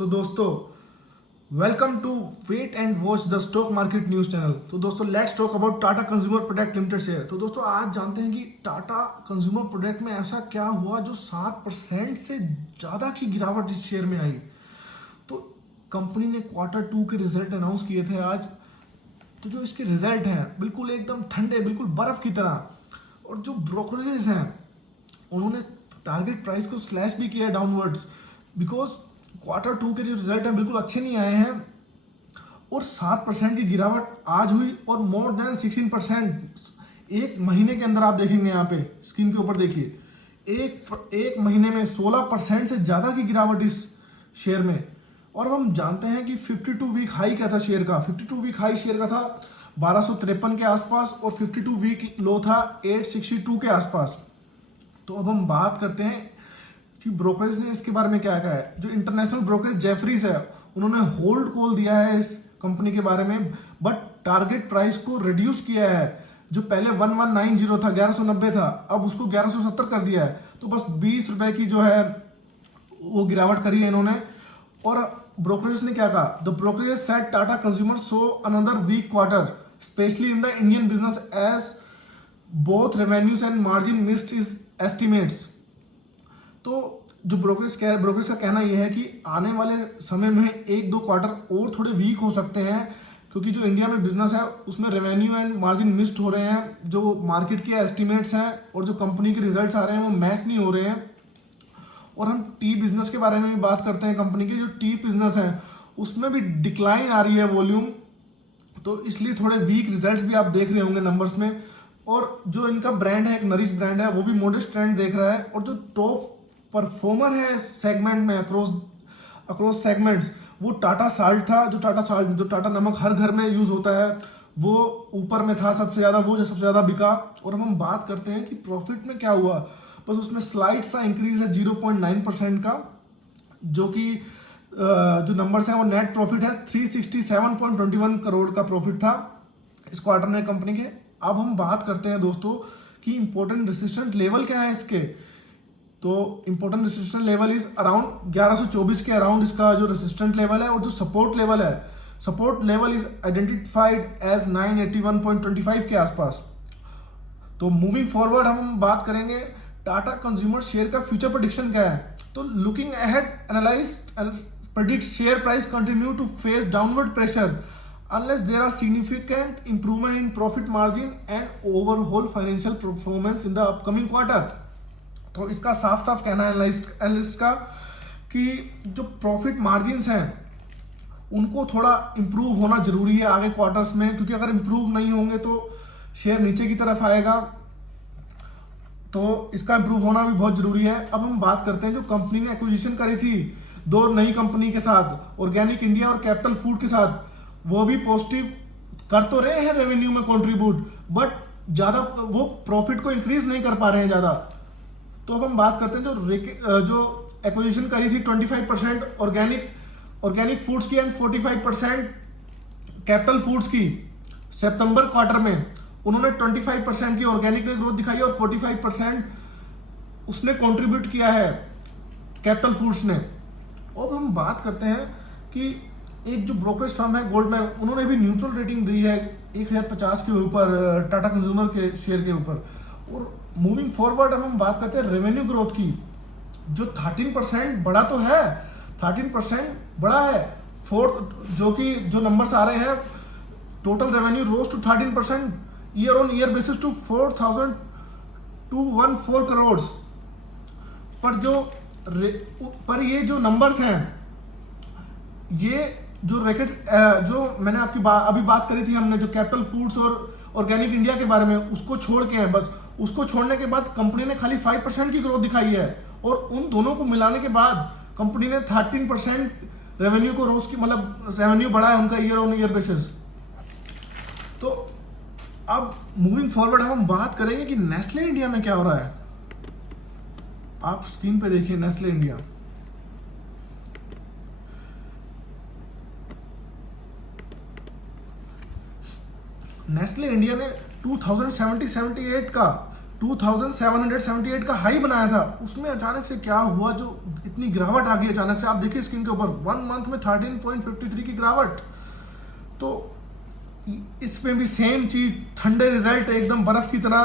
तो दोस्तों welcome to wait and watch the stock market news channel. तो दोस्तों let's talk about Tata consumer product limited share. तो दोस्तों आज जानते हैं कि टाटा कंज्यूमर प्रोडक्ट में ऐसा क्या हुआ जो 7% से ज़्यादा की गिरावट इस शेयर में आई। तो कंपनी ने Q2 के रिजल्ट अनाउंस किए थे आज। तो जो इसके रिजल्ट हैं बिल्कुल एकदम ठंडे, बिल्कुल बर्फ़ की तरह। और जो ब्रोकरेजेस हैं उन्होंने टारगेट प्राइस को स्लैश भी किया डाउनवर्ड्स, बिकॉज Q2 के जो रिजल्ट हैं बिल्कुल अच्छे नहीं आए हैं। और 7% की गिरावट आज हुई और मोर देन 16% एक महीने के अंदर। आप देखेंगे यहाँ पे स्क्रीन के ऊपर देखिए, एक महीने में 16% से ज़्यादा की गिरावट इस शेयर में। और अब हम जानते हैं कि 52 वीक हाई क्या था शेयर का। 52 वीक हाई शेयर का था 1253 के आसपास और 52 वीक लो था 862 के आसपास। तो अब हम बात करते हैं कि ब्रोकरेज ने इसके बारे में क्या कहा है। जो इंटरनेशनल ब्रोकरेज जेफरीज है उन्होंने होल्ड कॉल दिया है इस कंपनी के बारे में, बट टारगेट प्राइस को रिड्यूस किया है। जो पहले 1190 था, 1190 था, अब उसको 1170 कर दिया है। तो बस 20 रुपए की जो है वो गिरावट करी है इन्होंने। और ब्रोकरेज ने क्या कहा, the brokerage said Tata consumer so another weak quarter specially in the Indian business as both revenues and margin missed is estimates. तो जो ब्रोकरेज का कहना यह है कि आने वाले समय में एक दो क्वार्टर और थोड़े वीक हो सकते हैं, क्योंकि जो इंडिया में बिजनेस है उसमें रेवेन्यू एंड मार्जिन मिस्ड हो रहे हैं। जो मार्केट के एस्टिमेट्स हैं और जो कंपनी के रिजल्ट्स आ रहे हैं वो मैच नहीं हो रहे हैं। और हम टी बिजनेस के बारे में भी बात करते हैं। कंपनी के जो टी बिजनेस है उसमें भी डिक्लाइन आ रही है वॉल्यूम, तो इसलिए थोड़े वीक रिजल्ट्स भी आप देख रहे होंगे नंबर्स में। और जो इनका ब्रांड है, एक नरिश ब्रांड है, वो भी मॉडेस्ट ट्रेंड देख रहा है। और जो टॉप परफॉर्मर है सेगमेंट में अक्रॉस सेगमेंट्स, वो टाटा साल्ट था। जो टाटा नमक हर घर में यूज होता है वो ऊपर में था सबसे ज़्यादा, वो जो सबसे ज़्यादा बिका। और हम बात करते हैं कि प्रॉफिट में क्या हुआ, बस उसमें स्लाइड सा इंक्रीज है 0.9% का। जो कि जो नंबर्स हैं वो नेट प्रॉफिट है 367.21 करोड़ का प्रॉफिट था इस क्वार्टर में कंपनी के। अब हम बात करते हैं दोस्तों कि इंपॉर्टेंट रेसिस्टेंट लेवल क्या है इसके। तो important resistant level is around 1124 के अराउंड इसका जो रेसिस्टेंट लेवल है। और जो support level is identified as 981.25 के आसपास। तो मूविंग फॉरवर्ड हम बात करेंगे टाटा कंज्यूमर शेयर का फ्यूचर प्रेडिक्शन क्या है। तो looking ahead analyst predict share price continue to face downward pressure unless there are significant improvement in profit margin and overall financial performance in the upcoming quarter। तो इसका साफ साफ कहना है एनालिस्ट का कि जो प्रॉफिट मार्जिन्स हैं उनको थोड़ा इंप्रूव होना जरूरी है आगे क्वार्टर्स में, क्योंकि अगर इंप्रूव नहीं होंगे तो शेयर नीचे की तरफ आएगा। तो इसका इंप्रूव होना भी बहुत जरूरी है। अब हम बात करते हैं जो कंपनी ने एक्विजिशन करी थी दो नई कंपनी के साथ, ऑर्गेनिक इंडिया और कैपिटल फूड के साथ, वो भी पॉजिटिव कर तो रहे हैं रेवेन्यू में कंट्रीब्यूट, बट ज़्यादा वो प्रॉफिट को इंक्रीज नहीं कर पा रहे हैं ज़्यादा। तो अब हम बात करते हैं जो एक्विजिशन करी थी 25% ऑर्गेनिक फूड्स की एंड 45% कैपिटल फूड्स की। सितंबर क्वार्टर में उन्होंने 25% की ऑर्गेनिक ने ग्रोथ दिखाई और 45% उसने कंट्रीब्यूट किया है कैपिटल फूड्स ने। अब हम बात करते हैं कि एक जो ब्रोकरेज फर्म है गोल्डमैन, उन्होंने भी न्यूट्रल रेटिंग दी है 1050 के ऊपर टाटा कंज्यूमर के शेयर के ऊपर। और मूविंग फॉरवर्ड अब हम बात करते हैं रेवेन्यू ग्रोथ की। जो 13% बड़ा तो है, 13% बड़ा है। जो नंबर्स आ रहे हैं, total revenue rose to 13% year on year basis to 4,214 crore. पर ये जो नंबर्स हैं, ये जो जो मैंने अभी बात करी थी हमने, जो कैपिटल फूड्स और ऑर्गेनिक इंडिया के बारे में, उसको छोड़ के हैं। बस उसको छोड़ने के बाद कंपनी ने खाली 5% की ग्रोथ दिखाई है। और उन दोनों को मिलाने के बाद कंपनी ने 13% रेवेन्यू को रोज की मतलब रेवेन्यू बढ़ा है उनका ईयर ऑन ईयर बेसिस। तो अब मूविंग फॉरवर्ड हम बात करेंगे कि नेस्ले इंडिया में क्या हो रहा है। आप स्क्रीन पे देखिए नेस्ले इंडिया। नेस्ले इंडिया ने 2078 का 2778 का हाई बनाया था, उसमें अचानक से क्या हुआ जो इतनी गिरावट आ गई अचानक से। आप देखिए स्क्रीन के ऊपर 1 मंथ में 13.53 की गिरावट। तो इसमें भी सेम चीज, ठंडे रिजल्ट एकदम बर्फ की तरह,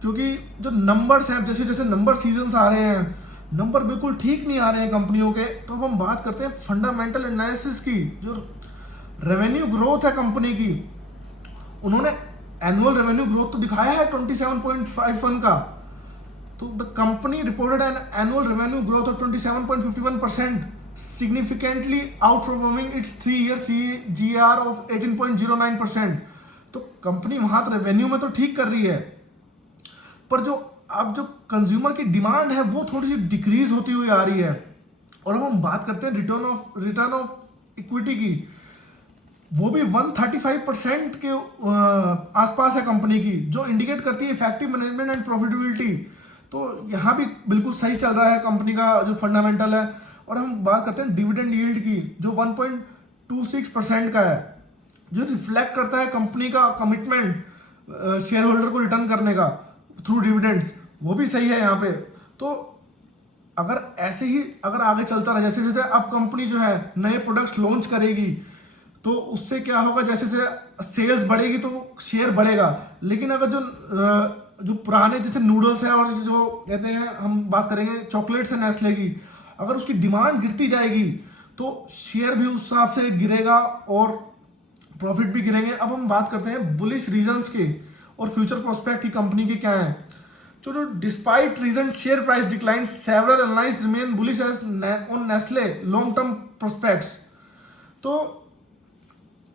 क्योंकि जो नंबर्स हैं, जैसे जैसे नंबर सीजन्स आ रहे हैं, नंबर बिल्कुल ठीक नहीं आ रहे हैं कंपनियों के। तो अब हम बात करते हैं फंडामेंटल एनालिसिस की। जो रेवेन्यू ग्रोथ है कंपनी की, उन्होंने एनुअल रेवेन्यू ग्रोथ तो दिखाया है 27.51 का। तो the company reported an annual revenue growth of 27.51%, significantly out performing it's 3-year CAGR of 18.09%। तो कंपनी वहां तो रेवेन्यू में तो ठीक कर रही है, पर जो अब जो कंज्यूमर की डिमांड है वो थोड़ी सी डिक्रीज होती हुई आ रही है। और अब हम बात करते हैं रिटर्न ऑफ इक्विटी की, वो भी 135% के आसपास है कंपनी की, जो इंडिकेट करती है इफेक्टिव मैनेजमेंट एंड प्रॉफिटेबिलिटी। तो यहाँ भी बिल्कुल सही चल रहा है कंपनी का जो फंडामेंटल है। और हम बात करते हैं डिविडेंड यील्ड की, जो 1.26% का है, जो रिफ्लेक्ट करता है कंपनी का कमिटमेंट शेयर होल्डर को रिटर्न करने का थ्रू डिविडेंड्स, वो भी सही है यहाँ पे। तो अगर ऐसे ही अगर आगे चलता रहा, जैसे जैसे अब कंपनी जो है नए प्रोडक्ट्स लॉन्च करेगी, तो उससे क्या होगा, जैसे जैसे सेल्स बढ़ेगी तो शेयर बढ़ेगा। लेकिन अगर जो पुराने जैसे नूडल्स है और जो कहते हैं, हम बात करेंगे चॉकलेट्स है नेस्ले की, अगर उसकी डिमांड गिरती जाएगी तो शेयर भी उस हिसाब से गिरेगा और प्रॉफिट भी गिरेंगे। अब हम बात करते हैं बुलिश रीजंस के और फ्यूचर प्रोस्पेक्ट की कंपनी के क्या है। तो despite reason share price decline, several analyst remain bullish as on Nestle long term prospects. तो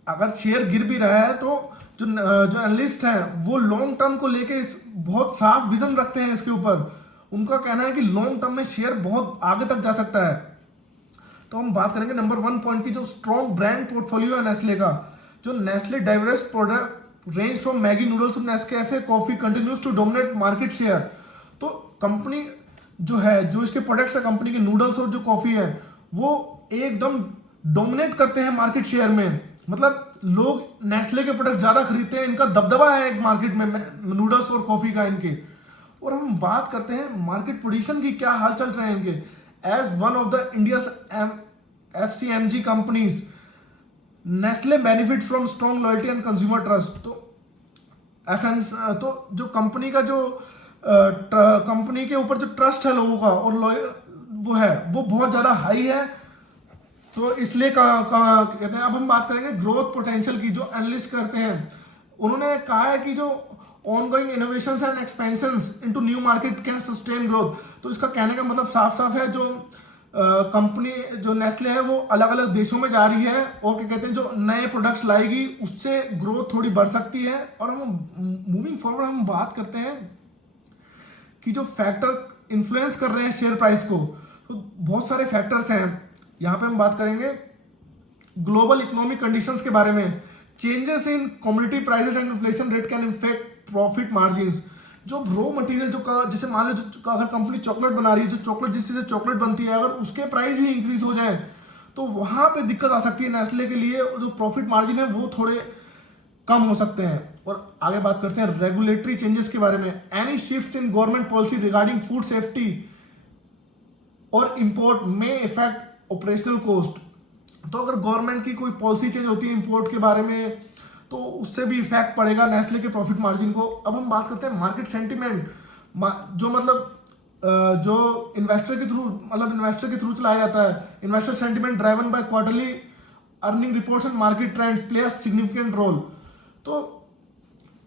अगर शेयर गिर भी रहा है तो जो एनालिस्ट हैं वो लॉन्ग टर्म को लेके बहुत साफ विजन रखते हैं इसके ऊपर। उनका कहना है कि लॉन्ग टर्म में शेयर बहुत आगे तक जा सकता है। तो हम बात करेंगे नंबर 1 पॉइंट की, जो स्ट्रॉन्ग ब्रांड पोर्टफोलियो है नेस्ले का। जो Nestle diverse product range from Maggi noodles to Nescafe coffee continues to dominate market share. तो कंपनी जो है, जो इसके प्रोडक्ट्स है कंपनी के, नूडल्स और जो कॉफी है, वो एकदम डोमिनेट करते हैं मार्केट शेयर में। मतलब लोग नेस्ले के प्रोडक्ट ज्यादा खरीदते हैं, इनका दबदबा है एक मार्केट में नूडल्स और कॉफी का इनके। और हम बात करते हैं मार्केट पोजीशन की, क्या हाल चल रहे हैं इनके। As one of the India's FCMG companies, Nestle benefit from strong loyalty and consumer trust. तो जो कंपनी का जो कंपनी के ऊपर जो ट्रस्ट है लोगों का और वो बहुत ज्यादा हाई है। तो इसलिए कहते हैं। अब हम बात करेंगे ग्रोथ पोटेंशियल की, जो एनालिस्ट करते हैं। उन्होंने कहा है कि जो ongoing innovations and expansions into new market can sustain growth. तो इसका कहने का मतलब साफ साफ है, जो कंपनी जो नेस्ले है वो अलग अलग देशों में जा रही है और क्या कहते हैं, जो नए प्रोडक्ट्स लाएगी उससे ग्रोथ थोड़ी बढ़ सकती है। और हम मूविंग फॉरवर्ड हम बात करते हैं कि जो फैक्टर इन्फ्लुएंस कर रहे हैं शेयर प्राइस को, तो बहुत सारे फैक्टर्स हैं। यहाँ पे हम बात करेंगे ग्लोबल इकोनॉमिक कंडीशंस के बारे में। Changes in commodity prices and inflation rate can effect profit margins. जो रॉ मटेरियल जैसे मान लो अगर कंपनी चॉकलेट बना रही है, जो चॉकलेट जिससे चॉकलेट बनती है, अगर उसके प्राइस ही इंक्रीज हो जाए तो वहां पे दिक्कत आ सकती है नेस्ले के लिए। जो प्रॉफिट मार्जिन है वो थोड़े कम हो सकते हैं। और आगे बात करते हैं रेगुलेटरी चेंजेस के बारे में। Any shift in government policy regarding food safety और इंपोर्ट में इफेक्ट ऑपरेशनल कॉस्ट। तो अगर गवर्नमेंट की कोई पॉलिसी चेंज होती है इंपोर्ट के बारे में, तो उससे भी इफेक्ट पड़ेगा नेस्ले के प्रॉफिट मार्जिन को। अब हम बात करते हैं मार्केट सेंटिमेंट, जो मतलब जो इन्वेस्टर के थ्रू चलाया जाता है। Investor sentiment driven by quarterly earning reports and market trends play a significant role. तो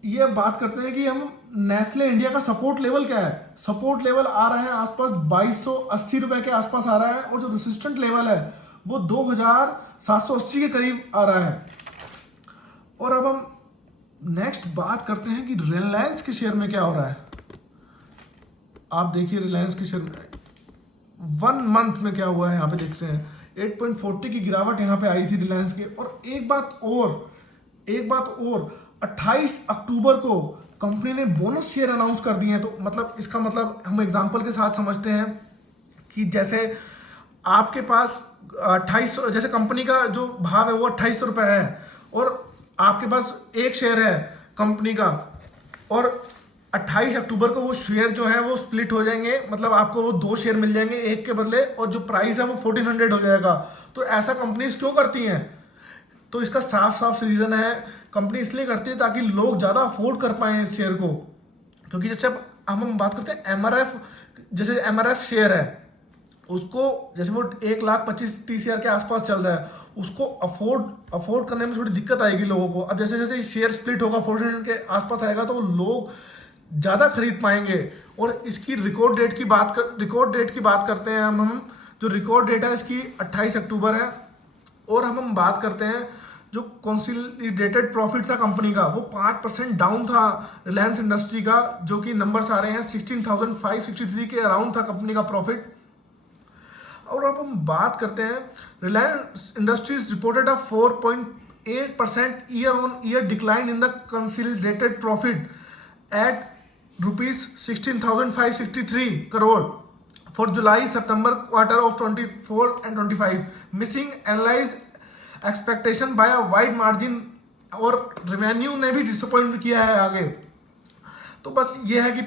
ये बात करते हैं कि हम नेस्ले इंडिया का सपोर्ट लेवल क्या है। सपोर्ट लेवल आ रहा है आसपास 2280 रुपए के आसपास आ रहा है, और जो रेसिस्टेंट लेवल है वो 2780 के करीब आ रहा है। और अब हम नेक्स्ट बात करते हैं कि रिलायंस के शेयर में क्या हो रहा है। आप देखिए रिलायंस के शेयर में 1 मंथ में क्या हुआ है, यहाँ पे देखते हैं 8.40 की गिरावट यहाँ पे आई थी रिलायंस के। और एक बात और 28 अक्टूबर को कंपनी ने बोनस शेयर अनाउंस कर दिए हैं। तो मतलब इसका मतलब हम एग्जांपल के साथ समझते हैं कि जैसे आपके पास 2800, जैसे कंपनी का जो भाव है वो 2800 रुपए है, और आपके पास एक शेयर है कंपनी का, और 28 अक्टूबर को वो शेयर जो है वो स्प्लिट हो जाएंगे, मतलब आपको वो 2 शेयर मिल जाएंगे एक के बदले, और जो प्राइस है वो 1400 हो जाएगा। तो ऐसा कंपनीज क्यों करती हैं? तो इसका साफ साफ रीजन है, कंपनी इसलिए करती है ताकि लोग ज़्यादा अफोर्ड कर पाए इस शेयर को। क्योंकि जैसे अब हम बात करते हैं एमआरएफ, जैसे एमआरएफ शेयर है उसको, जैसे वो 1,25,30,000 के आसपास चल रहा है, उसको अफोर्ड करने में थोड़ी दिक्कत आएगी लोगों को। अब जैसे जैसे शेयर स्प्लिट होगा 1400 के आसपास आएगा तो लोग ज़्यादा खरीद पाएंगे। और इसकी रिकॉर्ड डेट की बात करते हैं हम जो रिकॉर्ड डेट है इसकी 28 अक्टूबर है। और हम बात करते हैं जो कंसोलिडेटेड प्रॉफिट था कंपनी का, वो 5% डाउन था रिलायंस इंडस्ट्री का, जो कि नंबर्स आ रहे हैं 16,563 के अराउंड था कंपनी का प्रॉफिट। और अब हम बात करते हैं Reliance Industries reported a 4.8% year on year decline in the consolidated profit at ₹16,563 crore for July September quarter of 24 and 25, missing analyzed expectation by a wide margin। और रेवेन्यू ने भी डिसअपॉइंट किया है आगे। तो बस ये है कि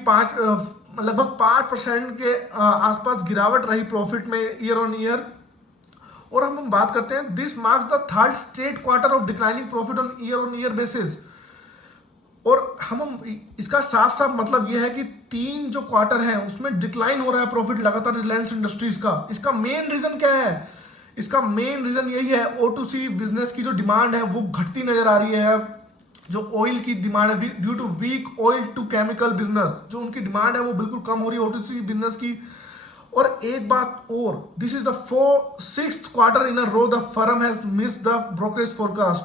लगभग 5% के आसपास गिरावट रही प्रॉफिट में ईयर ऑन ईयर। और हम बात करते हैं this marks the third straight quarter of declining profit on year basis. और हम इसका साफ साफ मतलब यह है कि 3 जो क्वार्टर है उसमें डिक्लाइन हो रहा है प्रॉफिट लगातार रिलायंस इंडस्ट्रीज का। इसका मेन रीजन क्या है? इसका मेन रीजन यही है, O2C बिजनेस की जो डिमांड है वो घटती नजर आ रही है। जो ऑयल की डिमांड है due to weak oil to chemical business, जो उनकी डिमांड है वो बिल्कुल कम हो रही है O2C बिजनेस की। और एक बात और, this is the 6th quarter in a row the firm has miss the brokerage forecast.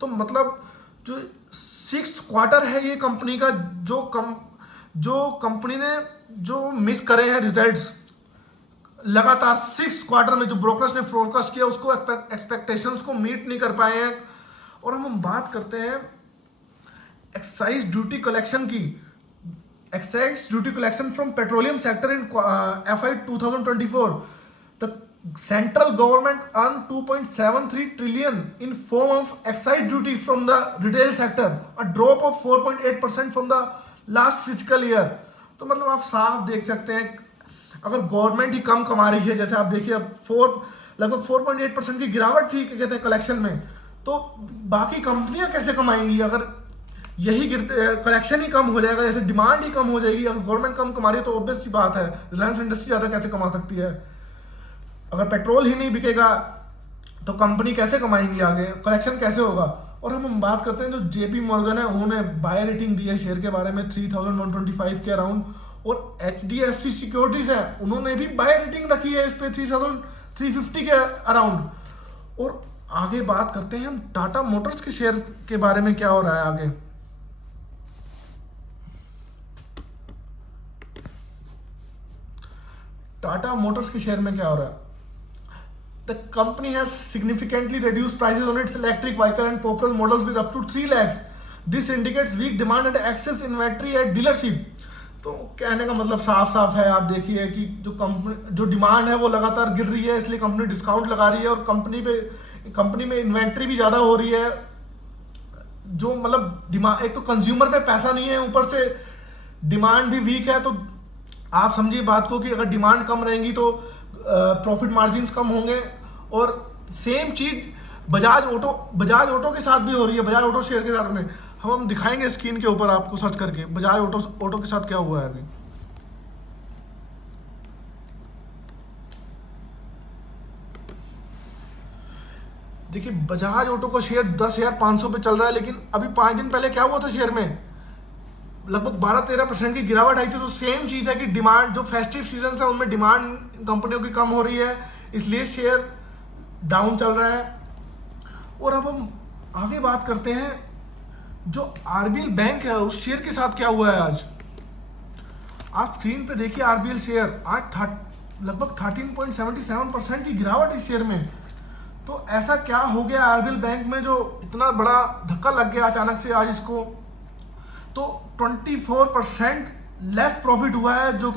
तो मतलब जो 6th क्वार्टर है ये कंपनी का, जो कंपनी ने जो मिस करे हैं रिजल्ट्स लगातार 6 क्वार्टर में, जो ब्रोकर्स ने फोरकास्ट किया उसको एक्सपेक्टेशंस को मीट नहीं कर पाए हैं। और हम बात करते हैं एक्साइज ड्यूटी कलेक्शन की। Excise duty collection from petroleum sector in FY 2024, the central government earned 2.73 trillion in form of excise duty from the retail sector, a drop of 4.8% from the last fiscal year। तो मतलब आप साफ देख सकते हैं, अगर government ही कम कमा रही है, जैसे आप देखिए अब लगभग 4.8% की गिरावट थी कहते हैं कलेक्शन में, तो बाकी कंपनियां कैसे कमाएंगी? अगर यही कलेक्शन ही कम हो जाएगा, जैसे डिमांड ही कम हो जाएगी, अगर गवर्नमेंट कम कमा रही है तो ऑब्वियस सी बात है रिलायंस इंडस्ट्री ज़्यादा कैसे कमा सकती है? अगर पेट्रोल ही नहीं बिकेगा तो कंपनी कैसे कमाएंगी आगे, कलेक्शन कैसे होगा? और हम बात करते हैं जो JP मॉर्गन है, उन्होंने बाय रेटिंग दी है शेयर के बारे में 3,125 के अराउंड। और HDFC सिक्योरिटीज है, उन्होंने भी बाय रेटिंग रखी है इस पे 3,350 के अराउंड। और आगे बात करते हैं हम टाटा मोटर्स के शेयर के बारे में, क्या हो रहा है आगे। टाटा मोटर्स के शेयर में क्या हो रहा है? The company has significantly reduced prices on its electric vehicle and popular models with up to 3 lakhs. This indicates weak demand and excess inventory at dealership। तो कहने का मतलब साफ साफ है, आप देखिए कि जो डिमांड है वो लगातार गिर रही है, इसलिए कंपनी डिस्काउंट लगा रही है और कंपनी में इन्वेंट्री भी ज़्यादा हो रही है। जो मतलब डिमांड, एक तो कंज्यूमर पे पैसा नहीं है, ऊपर से डिमांड भी वीक है। तो आप समझिए बात को कि अगर डिमांड कम रहेंगी तो प्रॉफिट मार्जिन्स कम होंगे। और सेम चीज बजाज ऑटो के साथ भी हो रही है, बजाज ऑटो शेयर के साथ में। हम दिखाएंगे स्क्रीन के ऊपर आपको सर्च करके बजाज ऑटो के साथ क्या हुआ है अभी। देखिए बजाज ऑटो का शेयर 10,500 पे चल रहा है, लेकिन अभी 5 दिन पहले क्या हुआ था शेयर में, लगभग 12-13% की गिरावट आई थी। तो सेम चीज है कि डिमांड, जो फेस्टिव सीजन है उनमें डिमांड कंपनियों की कम हो रही है, इसलिए शेयर डाउन चल रहा है। और अब हम आगे बात करते हैं जो RBL बैंक है उस शेयर के साथ क्या हुआ है आज। आप स्क्रीन पे देखिए RBL शेयर आज लगभग 13.77% की गिरावट इस शेयर में। तो ऐसा क्या हो गया RBL बैंक में जो इतना बड़ा धक्का लग गया अचानक से आज इसको। तो 24% लेस प्रॉफिट हुआ है, जो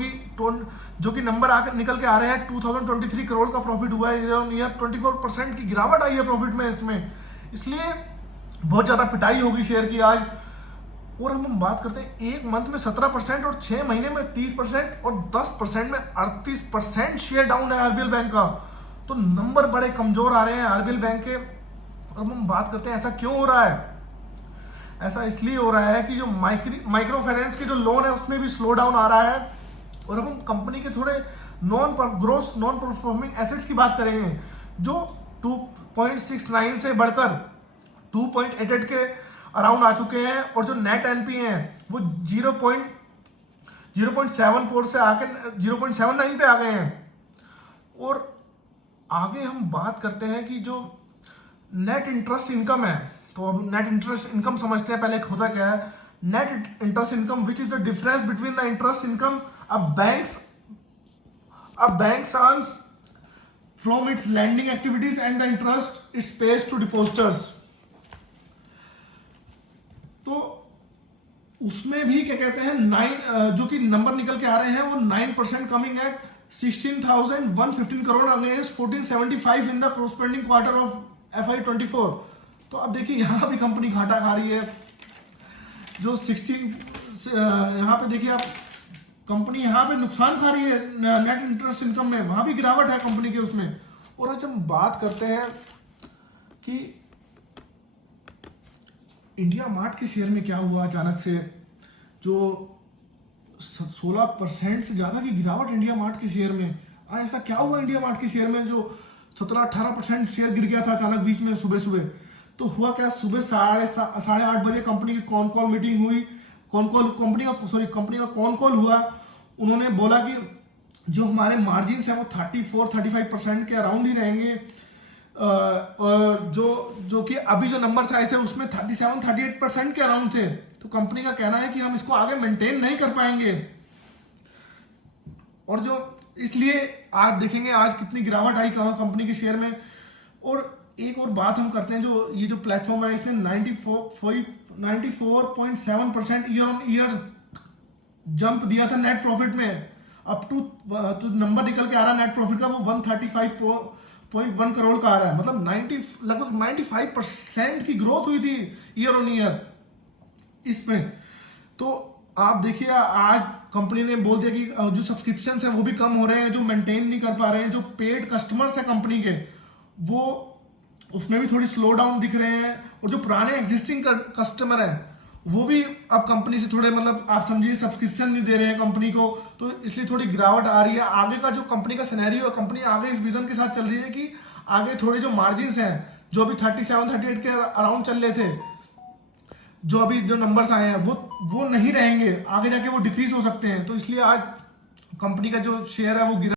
कि नंबर निकल के आ रहे हैं 2023 करोड़ का प्रॉफिट हुआ है ईयर। 24% की गिरावट आई है प्रॉफिट में इसमें, इसलिए बहुत ज़्यादा पिटाई होगी शेयर की आज। और हम बात करते हैं एक मंथ में 17% और 6 महीने में 30% और 10% में 38% शेयर डाउन है आरबीएल बैंक का। तो नंबर बड़े कमजोर आ रहे हैं आरबीएल बैंक के। अब हम बात करते हैं ऐसा क्यों हो रहा है। ऐसा इसलिए हो रहा है कि जो माइक्रो फाइनेंस के जो लोन है उसमें भी स्लो डाउन आ रहा है। और अब हम कंपनी के थोड़े नॉन परफॉर्मिंग एसेट्स की बात करेंगे जो 2.69 से बढ़कर 2.88 के अराउंड आ चुके हैं, और जो नेट एनपी हैं वो 0.74 से आके 0.79 पे आ गए हैं। और आगे हम बात करते हैं कि जो नेट इंटरेस्ट इनकम है, तो अब नेट इंटरेस्ट इनकम समझते हैं पहले होता क्या है। Net interest income which is the difference between the interest income a bank earns from its lending activities and the interest its pays to depositors. तो उसमें भी क्या कहते हैं 9 जो कि नंबर निकल के आ रहे हैं वो 9% coming at 16,115 crore against 1475 in the corresponding quarter of FY24। तो अब देखिए यहाँ भी कंपनी घाटा खा रही है। जो 16 यहाँ पे देखिए आप कंपनी यहाँ पे नुकसान खा रही है नेट इंटरेस्ट इनकम में, वहां भी गिरावट है कंपनी के उसमें। और आज हम बात करते हैं कि इंडिया मार्ट के शेयर में क्या हुआ अचानक से, जो 16% से ज़्यादा की गिरावट इंडिया मार्ट के शेयर में। आज ऐसा क्या हुआ इंडिया मार्ट के शेयर में जो 17-18% शेयर गिर गया था अचानक बीच में सुबह सुबह। तो हुआ क्या, सुबह 8:30 बजे कंपनी की कॉल मीटिंग हुई, कंपनी का कॉल हुआ। उन्होंने बोला कि जो हमारे मार्जिन है वो 34-35% के अराउंड ही रहेंगे। और जो कि अभी जो नंबर आए थे उसमें 37-38% के अराउंड थे। तो कंपनी का कहना है कि हम इसको आगे मेंटेन नहीं कर पाएंगे, और जो इसलिए आज देखेंगे आज कितनी गिरावट आई कंपनी के शेयर में। और एक और बात हम करते हैं, जो ये जो प्लेटफॉर्म है इसने 94.7% ईयर ऑन ईयर जंप दिया था नेट प्रॉफिट में। अप टू जो नंबर निकल के आ रहा है नेट प्रॉफिट का वो 135.1 करोड़ का आ रहा है। मतलब लगभग 95% की ग्रोथ हुई थी ईयर ऑन ईयर इसमें। तो आप देखिए आज कंपनी ने बोल दिया कि जो सब्सक्रिप्शन है वो भी कम हो रहे हैं, जो मेंटेन नहीं कर पा रहे हैं, जो पेड कस्टमर्स है कंपनी के वो उसमें भी थोड़ी स्लो डाउन दिख रहे हैं। और जो पुराने एग्जिस्टिंग कस्टमर है वो भी अब कंपनी से थोड़े मतलब आप समझिए सब्सक्रिप्शन नहीं दे रहे हैं कंपनी को, तो इसलिए थोड़ी गिरावट आ रही है। आगे का जो कंपनी का सिनेरियो है, कंपनी आगे इस विजन के साथ चल रही है कि आगे थोड़े जो मार्जिन हैं जो अभी 37-38 के अराउंड चल रहे थे, जो अभी जो नंबर्स आए हैं वो नहीं रहेंगे, आगे जाके वो डिक्रीज हो सकते हैं। तो इसलिए आज कंपनी का जो शेयर है वो गिरा।